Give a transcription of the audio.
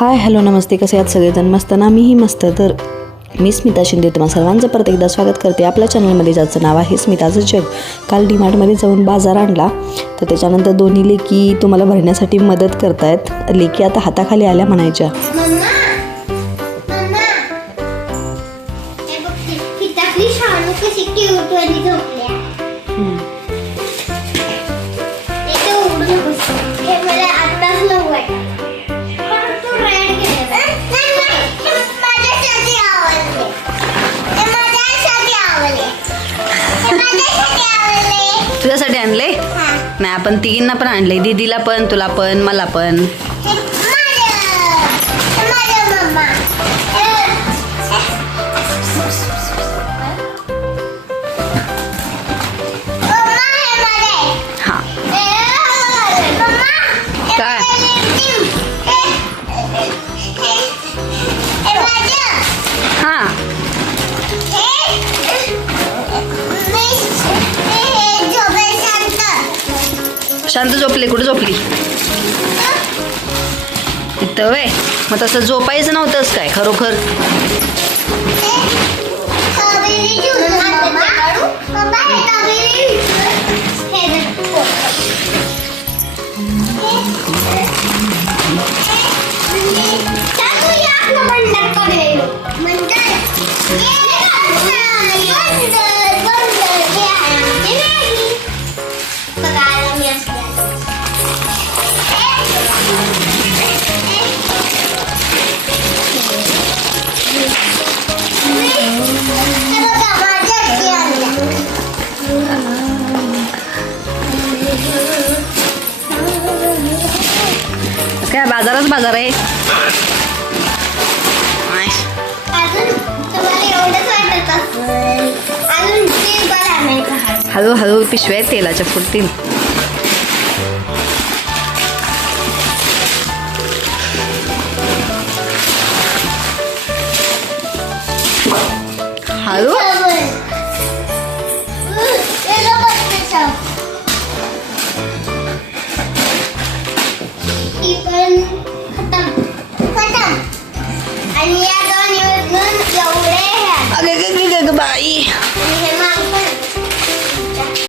Hi hello नमस्ते कसे आहात सगळेजण? मस्त ना? मीही मस्त. तर मी स्मिता शिंदे तुम्हाला सर्वांचं परत एकदा स्वागत करते. आपल्या चॅनलमध्ये ज्याचं नाव आहे स्मिताचं जग. काल डीमार्टमध्ये जाऊन बाजार आणला. तर त्याच्यानंतर दोन्ही लेकी तुम्हाला भरण्यासाठी मदत करतायत. लेकी आता हाताखाली आल्या म्हणायच्या. कशी नाही आपण तिघींना पण आणले दीदीला पण तुला पण मला पण. शांत झोपली कुठे झोपली? इथं वे मग तसं झोपायचं नव्हतंच काय खरोखर? काय बाजारच बाजार आहे. हळूहळू पिशव्या तेलाच्या फुटतील हळू 이건 화담. 화담. 안녕.